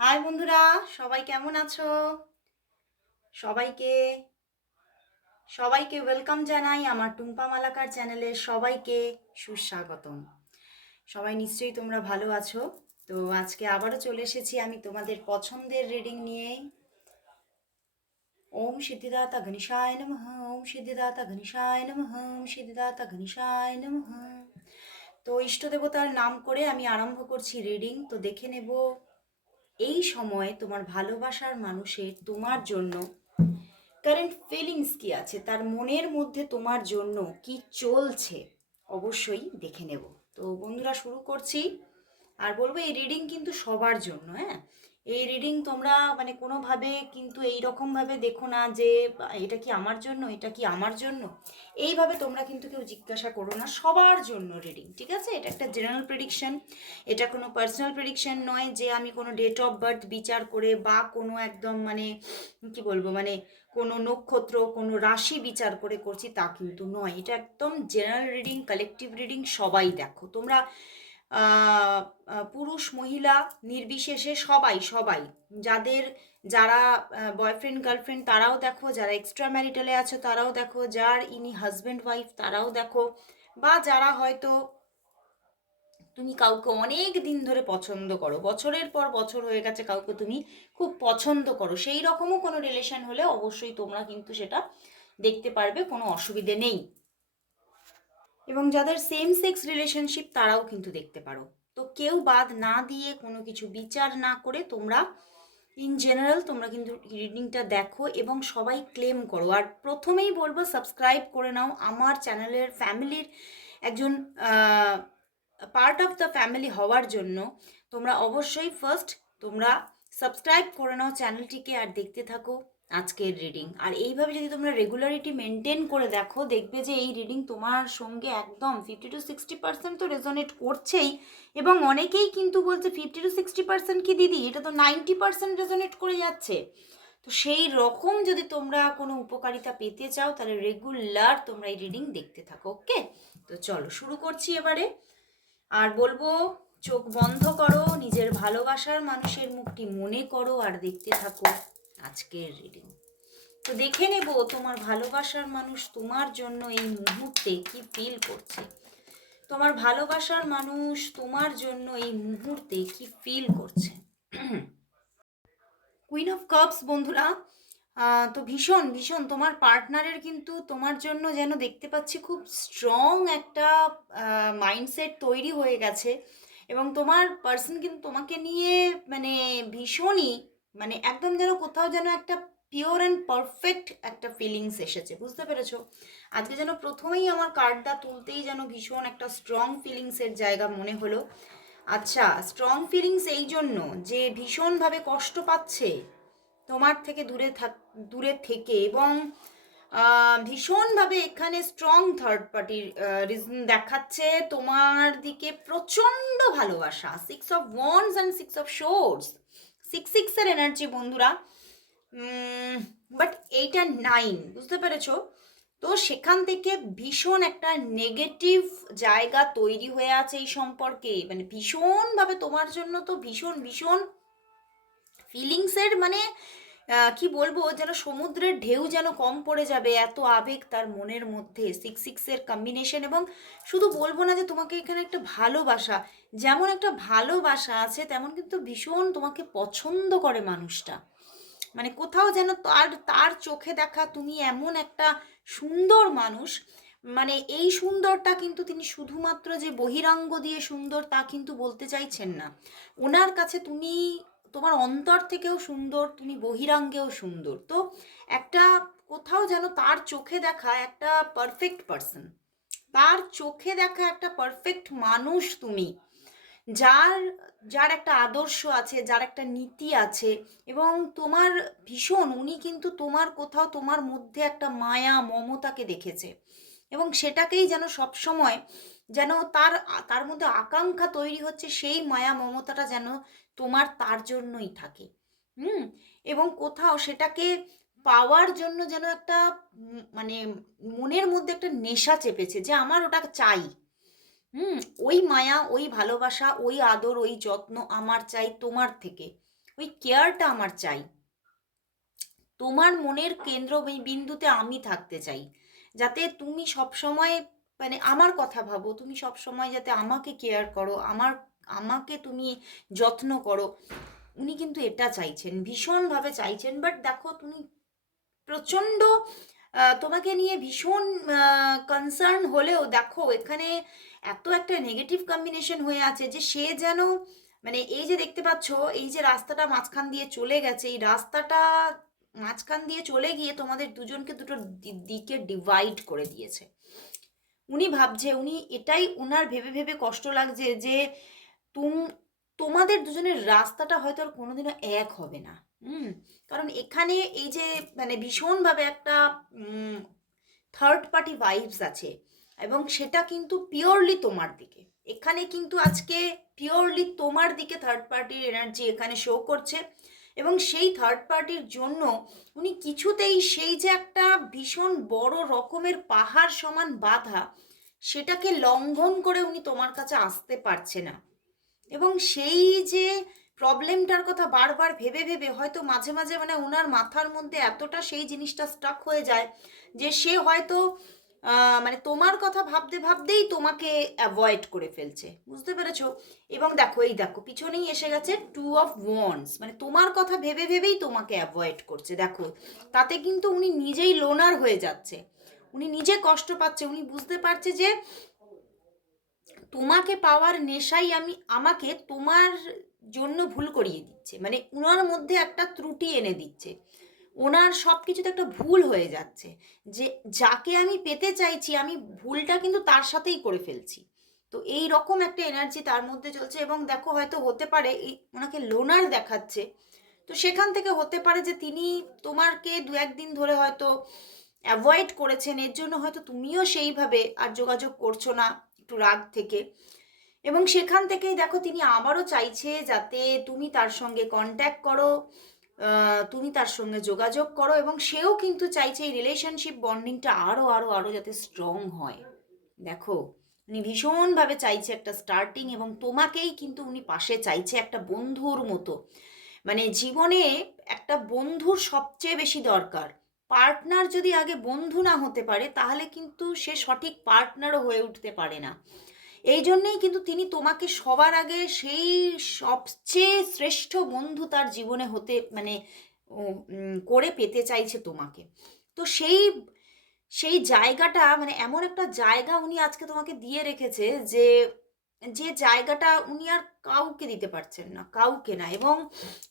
High বন্ধুরা, সবাই কেমন আছো? সবাইকে সবাইকে ওয়েলকাম জানাই আমার টুম্পা মালাকার চ্যানেলে সবাইকে সুস্বাগতম। সবাই নিশ্চয়ই তোমরা ভালো আছো? তো আজকে আবারও চলে এসেছি আমি তোমাদের পছন্দের রিডিং নিয়ে। ওম সিদ্ধিদাতা গণেশায় নমঃ, ওম সিদ্ধিদাতা গণেশায় নমঃ, ওম সিদ্ধিদাতা গণেশায় নমঃ। তো ইষ্ট দেবতার নাম করে আমি আরম্ভ করছি রিডিং তো দেখে নেব। এই সময়ে তোমার ভালোবাসার মানুষের তোমার জন্য কারেন্ট ফিলিংস কি আছে? তার মনের মধ্যে তোমার জন্য কি চলছে? অবশ্যই দেখে নেব। তো বন্ধুরা, শুরু করছি। আর বলব, এই রিডিং কিন্তু সবার জন্য হ্যাঁ? এই রিডিং তোমরা মানে কোনোভাবে কিন্তু এই রকমভাবে দেখো না যে, এটা কি আমার জন্য, এটা কি আমার জন্য? এইভাবে তোমরা কিন্তু কেউ জিজ্ঞাসা করো না, সবার জন্য রিডিং ঠিক আছে? এটা একটা জেনারেল প্রেডিকশন এটা কোনো পার্সোনাল প্রেডিকশন নয় যে আমি কোনো ডেট অফ বার্থ বিচার করে বা কোনো একদম মানে কি বলব মানে কোনো নক্ষত্র, কোনো রাশি বিচার করে করছি তা কিন্তু নয়। এটা একদম জেনারেল রিডিং কালেকটিভ রিডিং সবাই দেখো। তোমরা পুরুষ, মহিলা, নির্বিশেষে সবাই সবাই। যাদের যারা বয়ফ্রেন্ড গার্লফ্রেন্ড তারাও দেখো, যারা এক্সট্রা ম্যারিটালে আছো, তারাও দেখো, যার ইনি হাজব্যান্ড ওয়াইফ তারাও দেখো। বা যারা হয়তো তুমি কাউকে অনেক দিন ধরে পছন্দ করো, বছরের পর বছর হয়ে গেছে কাউকে তুমি খুব পছন্দ করো, সেই রকমও কোনো রিলেশন হলে অবশ্যই তোমরা কিন্তু সেটা দেখতে পারবে, কোনো অসুবিধে নেই। এবং যাদের সেম সেক্স রিলেশনশিপ তারাও কিন্তু দেখতে পারো। তো কেউ বাদ না দিয়ে কোনো কিছু বিচার না করে তোমরা ইন জেনারেল তোমরা কিন্তু রিডিংটা দেখো এবং সবাই ক্লেম করো। আর প্রথমেই বলব সাবস্ক্রাইব করে নাও আমার চ্যানেলের ফ্যামিলির একজন পার্ট অফ দ্য ফ্যামিলি হওয়ার জন্য। তোমরা অবশ্যই ফার্স্ট তোমরা সাবস্ক্রাইব করে নাও চ্যানেলটিকে আর দেখতে থাকো। আজকের রিডিং আর এইভাবে যদি তোমরা রেগুলারিটি মেনটেন করে দেখো, দেখবে যে এই রিডিং তোমার সঙ্গে একদম ফিফটি টু সিক্সটি পার্সেন্ট তো রেজোনেট করছেই। এবং অনেকেই কিন্তু বলছে ফিফটি টু সিক্সটি পার্সেন্ট কি দিদি? এটা তো নাইনটি পার্সেন্ট রেজোনেট করে যাচ্ছে। তো সেই রকম যদি তোমরা কোনো উপকারিতা পেতে চাও, তাহলে রেগুলার তোমরা এই রিডিং দেখতে থাকো ওকে তো চলো, শুরু করছি এবারে। আর বলব, চোখ বন্ধ করো, নিজের ভালোবাসার মানুষের মুখটি মনে করো আর দেখতে থাকো। আজকের রিডিং তো দেখে নেব তোমার ভালোবাসার মানুষ তোমার জন্য এই মুহূর্তে কি ফিল করছে। তোমার ভালোবাসার মানুষ তোমার জন্য এই মুহূর্তে কি ফিল করছে। কুইন অফ কাপস বন্ধুরা তো ভীষণ ভীষণ, তোমার পার্টনারের কিন্তু তোমার জন্য যেন দেখতে পাচ্ছি খুব স্ট্রং একটা মাইন্ডসেট তৈরি হয়ে গেছে। এবং তোমার পার্সন কিন্তু তোমাকে নিয়ে মানে ভীষণই মানে একদম যেন কোথাও যেন একটা পিওর অ্যান্ড পারফেক্ট একটা ফিলিংস এসেছে, বুঝতে পেরেছ? আজকে যেন প্রথমেই আমার কার্ডটা তুলতেই যেন ভীষণ একটা স্ট্রং ফিলিংসের জায়গা মনে হলো। আচ্ছা স্ট্রং ফিলিংস এই জন্য যে ভীষণভাবে কষ্ট পাচ্ছে তোমার থেকে দূরে থাক, দূরে থেকে এবং ভীষণভাবে এখানে স্ট্রং থার্ড পার্টির রিজন দেখাচ্ছে তোমার দিকে প্রচণ্ড ভালোবাসা six of wands and six of swords six সিক্সের এনার্জি বন্ধুরা। বাট এইটা নাইন বুঝতে পেরেছ? তো সেখান থেকে ভীষণ একটা নেগেটিভ জায়গা তৈরি হয়ে আছে এই সম্পর্কে। মানে ভীষণভাবে তোমার জন্য তো ভীষণ ভীষণ ফিলিংসের মানে কি বলব, যেন সমুদ্রের ঢেউ যেন কম পড়ে যাবে, এত আবেগ তার মনের মধ্যে। সিক্স সিক্সের কম্বিনেশন এবং শুধু বলব না যে তোমাকে এখানে একটা ভালোবাসা, যেমন একটা ভালোবাসা আছে, তেমন কিন্তু ভীষণ তোমাকে পছন্দ করে মানুষটা। মানে কোথাও যেন তার তার চোখে দেখা তুমি এমন একটা সুন্দর মানুষ মানে এই সুন্দরটা কিন্তু তিনি শুধুমাত্র যে বহিরাঙ্গ দিয়ে সুন্দর তা কিন্তু বলতে চাইছেন না। ওনার কাছে তুমি তোমার অন্তর থেকেও সুন্দর, তুমি বহিরাঙ্গেও সুন্দর। তো একটা কোথাও যেন তার চোখে দেখা একটা পারফেক্ট পার্সন তার চোখে দেখা একটা পারফেক্ট মানুষ তুমি, যার যার একটা আদর্শ আছে, যার একটা নীতি আছে, এবং তোমার ভীষণ, উনি কিন্তু তোমার কোথাও, তোমার মধ্যে একটা মায়া, মমতাকে দেখেছে, এবং সেটাকেই যেন সবসময় যেন তার তার মধ্যে আকাঙ্ক্ষা তৈরি হচ্ছে সেই মায়া মমতাটা যেন তোমার তার জন্যই থাকে। হুম? এবং কোথাও সেটাকে পাওয়ার জন্য যেন একটা মানে মনের মধ্যে একটা নেশা চেপেছে যে আমার ওটা চাই। হুম? ওই মায়া, ওই ভালোবাসা, ওই আদর, ওই যত্ন আমার চাই তোমার থেকে। ওই কেয়ারটা আমার চাই। তোমার মনের কেন্দ্র বিন্দুতে আমি থাকতে চাই। যাতে তুমি সব সময় মানে আমার কথা ভাবো, তুমি সব সময় যাতে আমাকে কেয়ার করো, আমার, আমাকে তুমি যত্ন করো। উনি কিন্তু এটা চাইছেন, ভীষণভাবে চাইছেন বাট দেখো তুমি প্রচণ্ড তোমাকে নিয়ে ভীষণ কনসার্ন হলেও দেখো এখানে এত একটা নেগেটিভ কম্বিনেশন হয়ে আছে যে সে যেন মানে এই যে দেখতে পাচ্ছ, এই যে রাস্তাটা মাঝখান দিয়ে চলে গেছে, এই রাস্তাটা মাঝখান দিয়ে চলে গিয়ে তোমাদের দুজনকে দুটো দিকে ডিভাইড করে দিয়েছে। উনি ভাবছে, উনি এটাই ওনার ভেবে ভেবে কষ্ট লাগছে যে তুম, তোমাদের দুজনের রাস্তাটা হয়তো আর কোনোদিনও এক হবে না। হুম? কারণ এখানে এই যে মানে ভীষণভাবে একটা থার্ড পার্টি ভাইবস আছে এবং সেটা কিন্তু পিওরলি তোমার দিকে। এখানে কিন্তু আজকে পিওরলি তোমার দিকে থার্ড পার্টির এনার্জি এখানে শো করছে। এবং সেই থার্ড পার্টির জন্য উনি কিছুতেই সেই যে একটা ভীষণ বড় রকমের পাহাড় সমান বাধা, সেটাকে লঙ্ঘন করে উনি তোমার কাছে আসতে পারছে না। এবং সেই যে প্রবলেমটার কথা বারবার ভেবে ভেবে হয়তো মাঝে মাঝে মানে ওনার মাথার মধ্যে এতটা সেই জিনিসটা স্টাক হয়ে যায় যে সে হয়তো মানে তোমার কথা ভাবতে ভাবতেই তোমাকে অ্যাভয়েড করে ফেলছে, বুঝতে পেরেছ? এবং দেখো, এই দেখো, পিছনেই এসে গেছে টু অফ ওয়ান্স মানে তোমার কথা ভেবে ভেবেই তোমাকে অ্যাভয়েড করছে, দেখো। তাতে কিন্তু উনি নিজেই লোনার হয়ে যাচ্ছে, উনি নিজে কষ্ট পাচ্ছে, উনি বুঝতে পারছে যে তোমাকে পাওয়ার নেশাই আমি, আমাকে তোমার জন্য ভুল করিয়ে দিচ্ছে মানে ওনার মধ্যে একটা ত্রুটি এনে দিচ্ছে। ওনার সব কিছুতে একটা ভুল হয়ে যাচ্ছে। যে যাকে আমি পেতে চাইছি, আমি ভুলটা কিন্তু তার সাথেই করে ফেলছি। তো এই রকম একটা এনার্জি তার মধ্যে চলছে এবং দেখো হয়তো হতে পারে এই ওনাকে লোনার দেখাচ্ছে। তো সেখান থেকে হতে পারে যে তিনি তোমারকে দু একদিন ধরে হয়তো অ্যাভয়েড করেছেন, এর জন্য হয়তো তুমিও সেইভাবে আর যোগাযোগ করছ না একটু রাগ থেকে। এবং সেখান থেকেই দেখো তিনি আবারও চাইছে যাতে তুমি তার সঙ্গে কন্ট্যাক্ট করো। তুমি তার সঙ্গে যোগাযোগ করো এবং সেও কিন্তু চাইছে এই রিলেশনশিপ বন্ডিংটা আরও আরও আরও যাতে স্ট্রং হয়। দেখো, উনি ভীষণভাবে চাইছে একটা স্টার্টিং এবং তোমাকেই কিন্তু উনি পাশে চাইছে একটা বন্ধুর মতো। মানে জীবনে একটা বন্ধুর সবচেয়ে বেশি দরকার। পার্টনার যদি আগে বন্ধু না হতে পারে, তাহলে কিন্তু সে সঠিক পার্টনারও হয়ে উঠতে পারে না। এই জন্যেই কিন্তু তিনি তোমাকে সবার আগে সেই সবচেয়ে শ্রেষ্ঠ বন্ধু তার জীবনে হতে মানে করে পেতে চাইছে তোমাকে। তো সেই সেই জায়গাটা মানে এমন একটা জায়গা উনি আজকে তোমাকে দিয়ে রেখেছে যে যে জায়গাটা উনি আর কাউকে দিতে পারছেন না, কাউকে না। এবং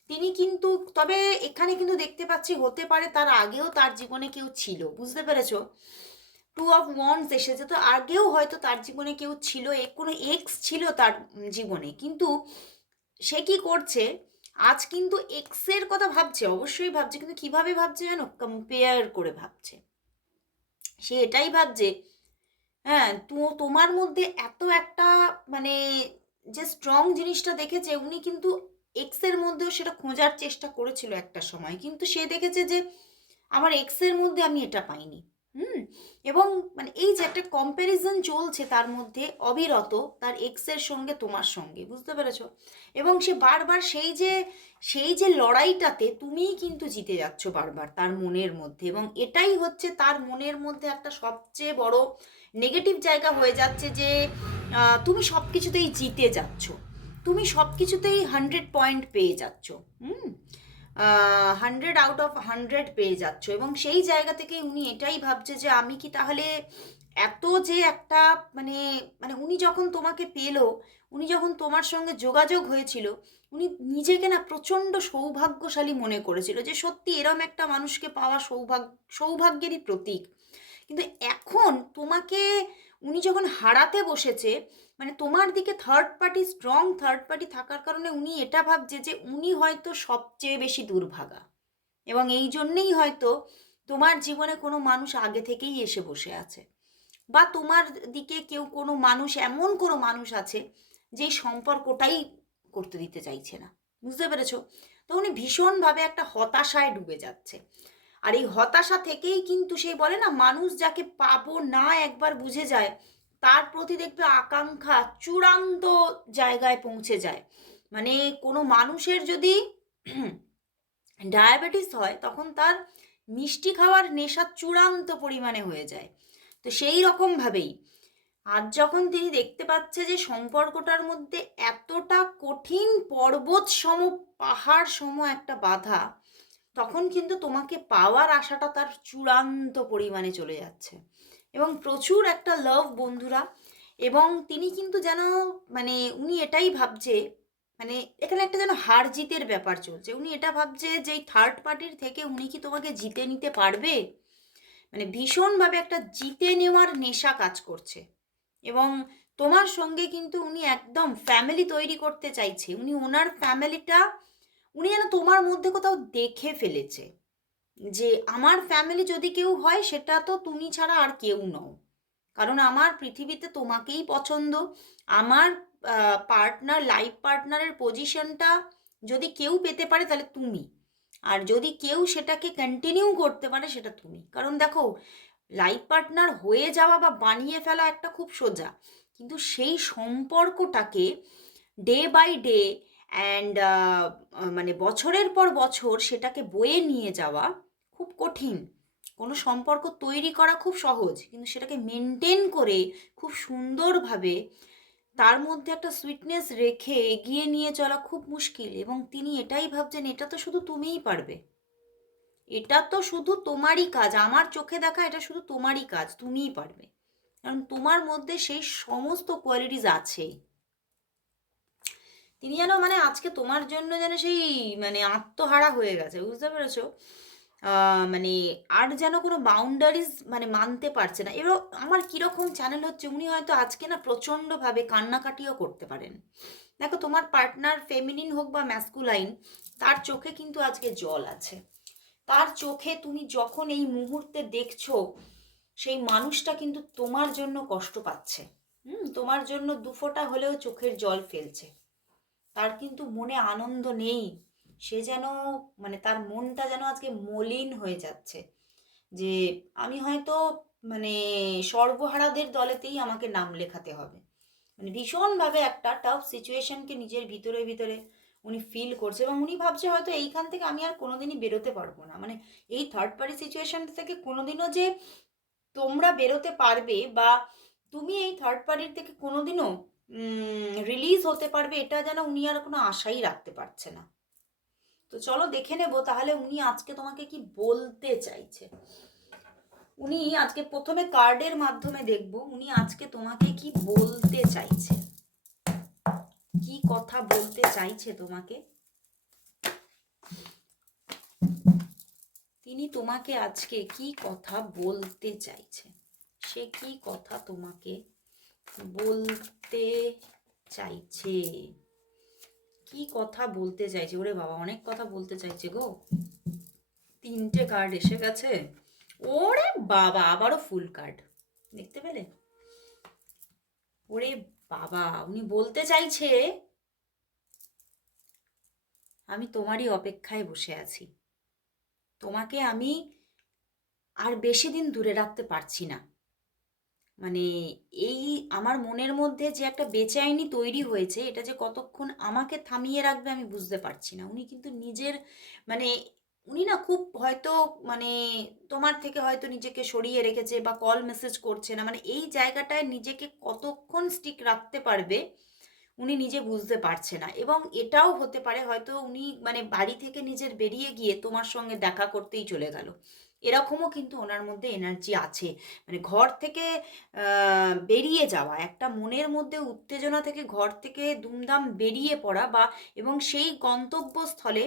তিনি কিন্তু, তবে এখানে কিন্তু দেখতে পাচ্ছি হতে পারে তার আগেও তার জীবনে কেউ ছিল, বুঝতে পেরেছ? টু অফ ওয়ান্স এসেছে। তো আগেও হয়তো তার জীবনে কেউ ছিল কোনো এক্স ছিল তার জীবনে। কিন্তু সে কি করছে? আজ কিন্তু এক্সের কথা ভাবছে, অবশ্যই ভাবছে। কিন্তু কীভাবে ভাবছে জানো? কম্পেয়ার করে ভাবছে। সে এটাই ভাবছে হ্যাঁ তো তোমার মধ্যে এত একটা মানে যে স্ট্রং জিনিসটা দেখেছে, উনি কিন্তু এক্সের মধ্যেও সেটা খোঁজার চেষ্টা করেছিল একটা সময়। কিন্তু সে দেখেছে যে, আমার এক্সের মধ্যে আমি এটা পাইনি। হুম, এবং মানে এই যে একটা কম্প্যারিজন চলছে তার মধ্যে অবিরত তার এক্সের সঙ্গে তোমার সঙ্গে, বুঝতে পেরেছ? এবং সে বারবার সেই যে সেই যে লড়াইটাতে তুমিই কিন্তু জিতে যাচ্ছ বারবার তার মনের মধ্যে এবং এটাই হচ্ছে তার মনের মধ্যে একটা সবচেয়ে বড় নেগেটিভ জায়গা হয়ে যাচ্ছে যে তুমি সব কিছুতেই জিতে যাচ্ছ। তুমি সব কিছুতেই হান্ড্রেড পয়েন্ট পেয়ে যাচ্ছ। Hmm hundred out of hundred পেয়ে যাচ্ছ। এবং সেই জায়গা থেকে উনি এটাই ভাবছে যে আমি কি তাহলে এত যে একটা মানে মানে উনি যখন তোমাকে পেল, উনি যখন তোমার সঙ্গে যোগাযোগ হয়েছিল, উনি নিজেকে না প্রচণ্ড সৌভাগ্যশালী মনে করেছিল যে সত্যি এরম একটা মানুষকে পাওয়া সৌভাগ্য সৌভাগ্যেরই প্রতীক। কিন্তু এখন তোমাকে উনি যখন হারাতে বসেছে মানে তোমার দিকে third party strong third party থাকার কারণে উনি এটা ভাবছে যে উনি হয়তো সবচেয়ে বেশি দুর্ভাগা। এবং এই জন্যেই হয়তো তোমার জীবনে কোনো মানুষ আগে থেকেই এসে বসে আছে। বা তোমার দিকে কেউ কোনো মানুষ, এমন কোনো মানুষ আছে যে সম্পর্কটাই করতে দিতে চাইছে না। বুঝতে পেরেছ? তো উনি ভীষণভাবে একটা হতাশায় ডুবে যাচ্ছে। আর এই হতাশা থেকেই কিন্তু সেই বলে না, মানুষ যাকে পাবো না একবার বুঝে যায় তার প্রতি দেখবে আকাঙ্ক্ষা চূড়ান্ত জায়গায় পৌঁছে যায়। মানে কোনো মানুষের যদি ডায়াবেটিস হয়, তখন তার মিষ্টি খাওয়ার নেশা চূড়ান্ত পরিমাণে হয়ে যায়। তো সেই রকমভাবেই আজ যখন তিনি দেখতে পাচ্ছে যে সম্পর্কটার মধ্যে এতটা কঠিন পর্বত সম পাহাড় সম একটা বাধা, তখন কিন্তু তোমাকে পাওয়ার আশাটা তার চূড়ান্ত পরিমাণে চলে যাচ্ছে। এবং প্রচুর একটা লাভ বন্ধুরা। এবং তিনি কিন্তু যেন মানে উনি এটাই ভাবছে মানে এখানে একটা যেন হার জিতের ব্যাপার চলছে। উনি এটা ভাবছে যে এই থার্ড পার্টির থেকে উনি কি তোমাকে জিতে নিতে পারবে? মানে ভীষণভাবে একটা জিতে নেওয়ার নেশা কাজ করছে। এবং তোমার সঙ্গে কিন্তু উনি একদম ফ্যামিলি তৈরি করতে চাইছে। উনি ওনার ফ্যামিলিটা উনি যেন তোমার মধ্যে কোথাও দেখে ফেলেছে। যে আমার ফ্যামিলি যদি কেউ হয়, সেটা তো তুমি ছাড়া আর কেউ নও। কারণ আমার পৃথিবীতে তোমাকেই পছন্দ। আমার পার্টনার লাইফ পার্টনারের পজিশনটা যদি কেউ পেতে পারে, তাহলে তুমি। আর যদি কেউ সেটাকে কন্টিনিউ করতে পারে, সেটা তুমি। কারণ দেখো লাইফ পার্টনার হয়ে যাওয়া বা বানিয়ে ফেলা একটা খুব সোজা। কিন্তু সেই সম্পর্কটাকে ডে বাই ডে অ্যান্ড মানে বছরের পর বছর সেটাকে বয়ে নিয়ে যাওয়া খুব কঠিন। কোনো সম্পর্ক তৈরি করা খুব সহজ, কিন্তু সেটাকে মেনটেন করে খুব সুন্দরভাবে তার মধ্যে একটা সুইটনেস রেখে এগিয়ে নিয়ে চলা খুব মুশকিল এবং তিনি এটাই ভাবছেন, এটা তো শুধু তুমিই পারবে। এটা তো শুধু তোমারই কাজ। আমার চোখে দেখা এটা শুধু তোমারই কাজ, তুমিই পারবে। কারণ তোমার মধ্যে সেই সমস্ত কোয়ালিটিস আছে তিনি যেন মানে আজকে তোমার জন্য যেন সেই মানে আত্মহারা হয়ে গেছে, বুঝতে পেরেছ? মানে আর যেন কোনো বাউন্ডারিজ মানে মানতে পারছে না। এবার আমার কীরকম চ্যানেল হচ্ছে, উনি হয়তো আজকে না প্রচণ্ডভাবে কান্নাকাটিও করতে পারেন। দেখো, তোমার পার্টনার ফেমিনিন হোক বা ম্যাসকুলাইন তার চোখে কিন্তু আজকে জল আছে। তার চোখে তুমি যখন এই মুহূর্তে দেখছ, সেই মানুষটা কিন্তু তোমার জন্য কষ্ট পাচ্ছে। হুম, তোমার জন্য দুফোটা হলেও চোখের জল ফেলছে। তার কিন্তু মনে আনন্দ নেই। সে যেন মানে তার মনটা যেন আজকে মলিন হয়ে যাচ্ছে। যে আমি হয়তো মানে সর্বহারাদের দলেতেই আমাকে নাম লেখাতে হবে। মানে ভীষণভাবে একটা টাফ সিচুয়েশনকে নিজের ভিতরে ভিতরে উনি ফিল করছে এবং উনি ভাবছে হয়তো এইখান থেকে আমি আর কোনোদিনই বেরোতে পারব না। মানে এই থার্ড পার্টি সিচুয়েশন থেকে কোনোদিনও যে তোমরা বেরোতে পারবে বা তুমি এই থার্ড পার্টির থেকে কোনোদিনও রিলিজ হতে পারবে, এটা যেন উনি আর কোনো আশাই রাখতে পারছে না। তো চলো দেখে নেব, তাহলে উনি আজকে তোমাকে কি বলতে চাইছে? উনি আজকে প্রথমে কার্ডের মাধ্যমে দেখব, উনি আজকে তোমাকে কি বলতে চাইছে? কি কথা বলতে চাইছে তোমাকে? তিনি তোমাকে আজকে কি কথা বলতে চাইছে? সে কি কথা তোমাকে বলতে চাইছে? কি কথা বলতে চাইছে? ওরে বাবা, অনেক কথা বলতে চাইছে গো। তিনটে কার্ড এসে গেছে। ওরে বাবা, আবারও ফুল কার্ড দেখতে পেলে? ওরে বাবা, উনি বলতে চাইছে, আমি তোমারই অপেক্ষায় বসে আছি। তোমাকে আমি আর বেশি দিন দূরে রাখতে পারছি না। মানে এই আমার মনের মধ্যে যে একটা বেচাইনি তৈরি হয়েছে, এটা যে কতক্ষণ আমাকে থামিয়ে রাখবে আমি বুঝতে পারছি না। উনি কিন্তু নিজের মানে উনি না খুব হয়তো মানে তোমার থেকে হয়তো নিজেকে সরিয়ে রেখেছে বা কল মেসেজ করছে না মানে এই জায়গাটায় নিজেকে কতক্ষণ স্টিক রাখতে পারবে উনি নিজে বুঝতে পারছে না। এবং এটাও হতে পারে হয়তো উনি মানে বাড়ি থেকে নিজের বেরিয়ে গিয়ে তোমার সঙ্গে দেখা করতেই চলে গেল। এরকমও কিন্তু ওনার মধ্যে এনার্জি আছে। মানে ঘর থেকে বেরিয়ে যাওয়া, একটা মনের মধ্যে উত্তেজনা থেকে ঘর থেকে দুমদাম বেরিয়ে পড়া বা, এবং সেই গন্তব্যস্থলে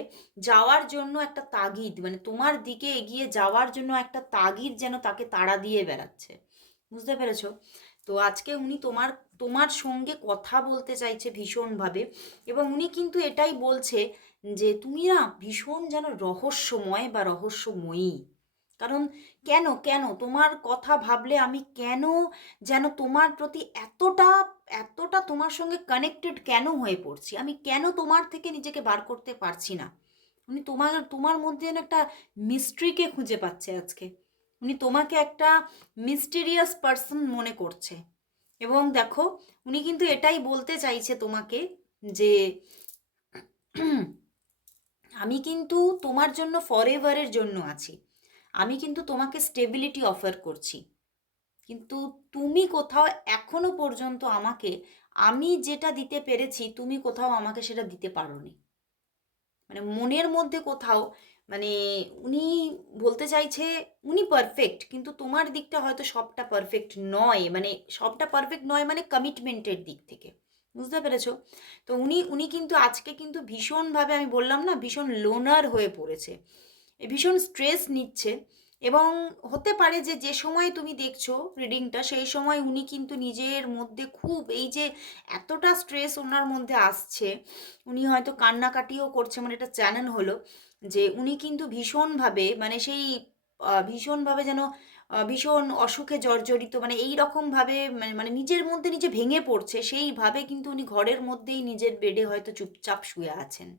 যাওয়ার জন্য একটা তাগিদ মানে তোমার দিকে এগিয়ে যাওয়ার জন্য একটা তাগিদ যেন তাকে তাড়া দিয়ে বেড়াচ্ছে। বুঝতে পেরেছ? তো আজকে উনি তোমার তোমার সঙ্গে কথা বলতে চাইছে ভীষণভাবে, এবং উনি কিন্তু এটাই বলছে যে, তুমি না ভীষণ যেন রহস্যময় বা রহস্যময়ী। কারণ কেন কেন? তোমার কথা ভাবলে আমি কেন যেন তোমার প্রতি এতটা এতটা তোমার সঙ্গে কানেক্টেড কেন হয়ে পড়ছি? আমি কেন তোমার থেকে নিজেকে বার করতে পারছি না? উনি তোমার তোমার মধ্যে একটা মিস্ট্রিকে খুঁজে পাচ্ছে আজকে। উনি তোমাকে একটা মিস্টিরিয়াস পার্সন মনে করছে। এবং দেখো, উনি কিন্তু এটাই বলতে চাইছে তোমাকে যে, আমি কিন্তু তোমার জন্য ফরএভারের জন্য আছি। আমি কিন্তু তোমাকে স্টেবিলিটি অফার করছি। কিন্তু তুমি কোথাও এখনও পর্যন্ত আমাকে, আমি যেটা দিতে পেরেছি, তুমি কোথাও আমাকে সেটা দিতে পারোনি। মানে মনের মধ্যে কোথাও মানে উনি বলতে চাইছে, উনি পারফেক্ট কিন্তু তোমার দিকটা হয়তো সবটা পারফেক্ট নয় মানে সবটা পারফেক্ট নয় মানে কমিটমেন্টের দিক থেকে। বুঝতে পেরেছ? তো উনি উনি কিন্তু আজকে কিন্তু ভীষণভাবে আমি বললাম না, ভীষণ লোনার হয়ে পড়েছে। ভীষণ স্ট্রেস নিচ্ছে এবং হতে পারে যে যে সময় তুমি দেখছ রিডিংটা সেই সময় উনি কিন্তু নিজের মধ্যে খুব এই যে এতটা স্ট্রেস ওনার মধ্যে আসছে, উনি হয়তো কান্নাকাটিও করছে মানে এটা চ্যানেল হলো যে, উনি কিন্তু ভীষণভাবে মানে সেই ভীষণভাবে যেন ভীষণ অসুখে জর্জরিত মানে এই রকমভাবে মানে মানে নিজের মধ্যে নিজে ভেঙে পড়ছে, সেইভাবে কিন্তু উনি ঘরের মধ্যেই নিজের বেডে হয়তো চুপচাপ শুয়ে আছেন।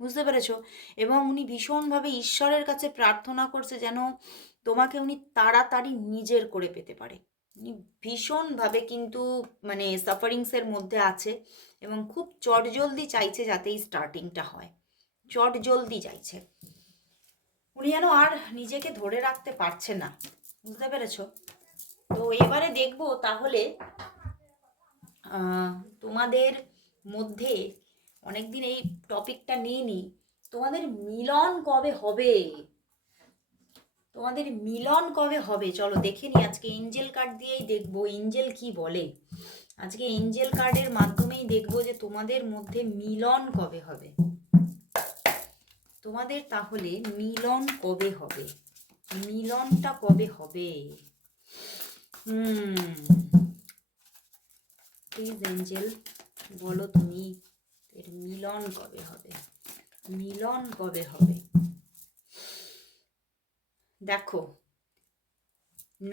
বুঝতে পেরেছ? এবং উনি ভীষণভাবে ঈশ্বরের কাছে প্রার্থনা করছে যেন তোমাকে উনি তাড়াতাড়ি নিজের করে পেতে পারে। উনি ভীষণভাবে কিন্তু মানে সাফারিংসের মধ্যে আছে এবং খুব চটজলদি চাইছে যাতে এই স্টার্টিংটা হয়। চটজলদি চাইছে। উনি যেন আর নিজেকে ধরে রাখতে পারছে না। বুঝতে পেরেছ? তো এবারে দেখব তাহলে তোমাদের মধ্যে অনেকদিন এই টপিকটা নিয়ে নিই তোমাদের মিলন কবে হবে? তোমাদের মিলন কবে হবে? চলো দেখে নি আজকে এঞ্জেল কার্ড দিয়েই দেখব। এঞ্জেল কি বলে? আজকে এঞ্জেল কার্ডের মাধ্যমেই দেখব যে তোমাদের মধ্যে মিলন কবে হবে। তোমাদের তাহলে মিলন কবে হবে? মিলনটা কবে হবে? হুম প্লিজ এঞ্জেল বলো তুমি। এর মিলন কবে হবে? মিলন কবে হবে? দেখো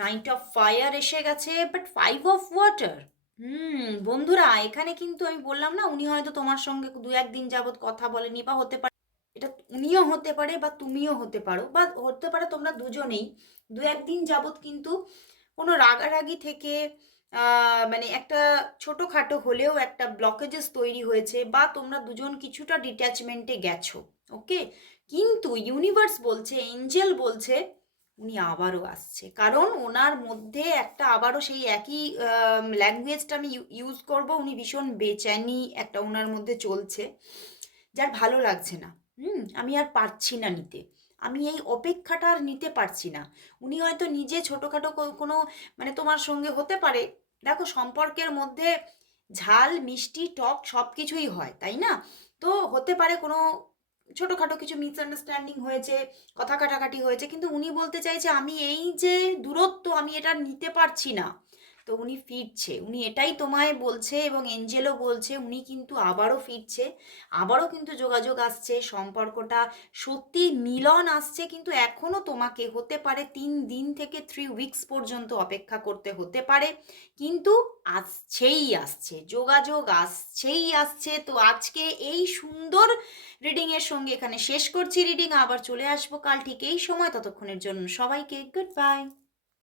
নাইট অফ ফায়ার এসে গেছে but five of water hmm, বন্ধুরা, এখানে কিন্তু আমি বললাম না, উনি হয়তো তোমার সঙ্গে দু একদিন যাবৎ কথা বলেনি বা হতে পারে, এটা উনিও হতে পারে বা তুমিও হতে পারো, বা হতে পারে তোমরা দুজনেই। দু একদিন যাবৎ কিন্তু কোনো রাগারাগি থেকে মানে একটা ছোটোখাটো হলেও একটা ব্লকেজেস তৈরি হয়েছে বা তোমরা দুজন কিছুটা ডিট্যাচমেন্টে গেছো ওকে কিন্তু ইউনিভার্স বলছে এঞ্জেল বলছে, উনি আবারও আসছে। কারণ ওনার মধ্যে একটা আবারও সেই একই ল্যাঙ্গুয়েজটা আমি ইউজ করব, উনি ভীষণ বেচানি একটা ওনার মধ্যে চলছে, যার ভালো লাগছে না। হুম, আমি আর পারছি না নিতে। আমি এই অপেক্ষাটা আর নিতে পারছি না। উনি হয়তো নিজে ছোটোখাটো কোনো মানে তোমার সঙ্গে হতে পারে দেখো সম্পর্কের মধ্যে ঝাল, মিষ্টি, টক সব কিছুই হয়, তাই না? তো হতে পারে কোনো ছোটোখাটো কিছু মিসআন্ডারস্ট্যান্ডিং হয়েছে, কথা কাটাকাটি হয়েছে, কিন্তু উনি বলতে চাইছে, আমি এই যে দূরত্ব, আমি এটা নিতে পারছি না। তো উনি ফিরছে। উনি এটাই তোমায় বলছে এবং এঞ্জেলও বলছে, উনি কিন্তু আবারও ফিরছে। আবারও কিন্তু যোগাযোগ আসছে, সম্পর্কটা সত্যি মিলন আসছে, কিন্তু এখনও তোমাকে হতে পারে তিন দিন থেকে থ্রি উইকস পর্যন্ত অপেক্ষা করতে হতে পারে। কিন্তু আসছেই আসছে, যোগাযোগ আসছেই আসছে। তো আজকে এই সুন্দর রিডিংয়ের সঙ্গে এখানে শেষ করছি রিডিং আবার চলে আসব কাল ঠিক এই সময়। ততক্ষণের জন্য সবাইকে গুড বাই